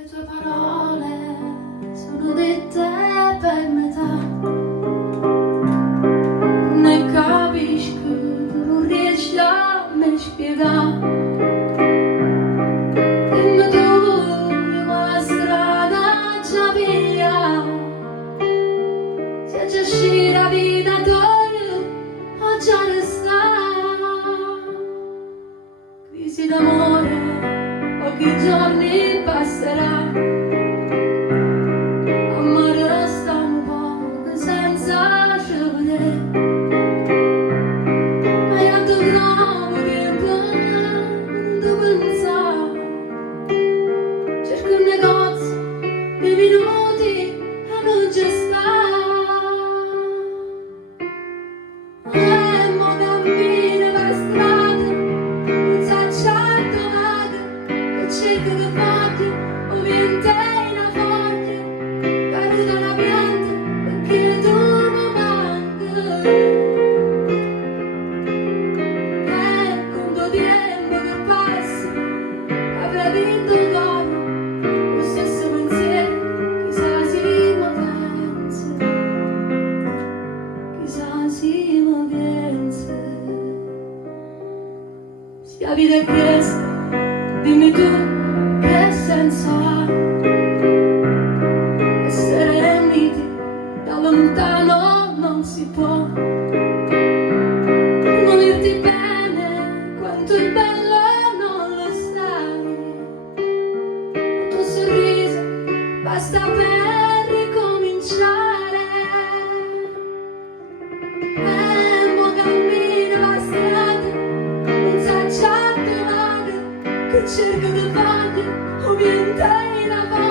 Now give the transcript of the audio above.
Le tue parole sono dette per metà, ne capisci che non riesci a me spiegare. Dimmi tu, ma strada già via, se già uscire la vita tua o già resta. Crisi d'amore, pochi giorni passerà. Amare sta un po' senza scegliere, ma io ti trovo tempo di pensare. Cerco un negozio di minuti e non ci sta. E mo cammino per strada, non so certo vado, e cerco di farti ovviamente una foglia, caduta una pianta, perché tu mi manchi. E con tuo tempo che passa, avrei vinto il gol, lo stesso pensiero, chissà se mi pensi, chissà se mi pensi. Se la vita è questa, dimmi tu che senso ha essere niti da lontano, non si può non dirti bene quanto è bello non lo sai. Il tuo sorriso basta per ricominciare. E mo cammino la strada, non so certo vado, che cerco di farti ovviamente una volta.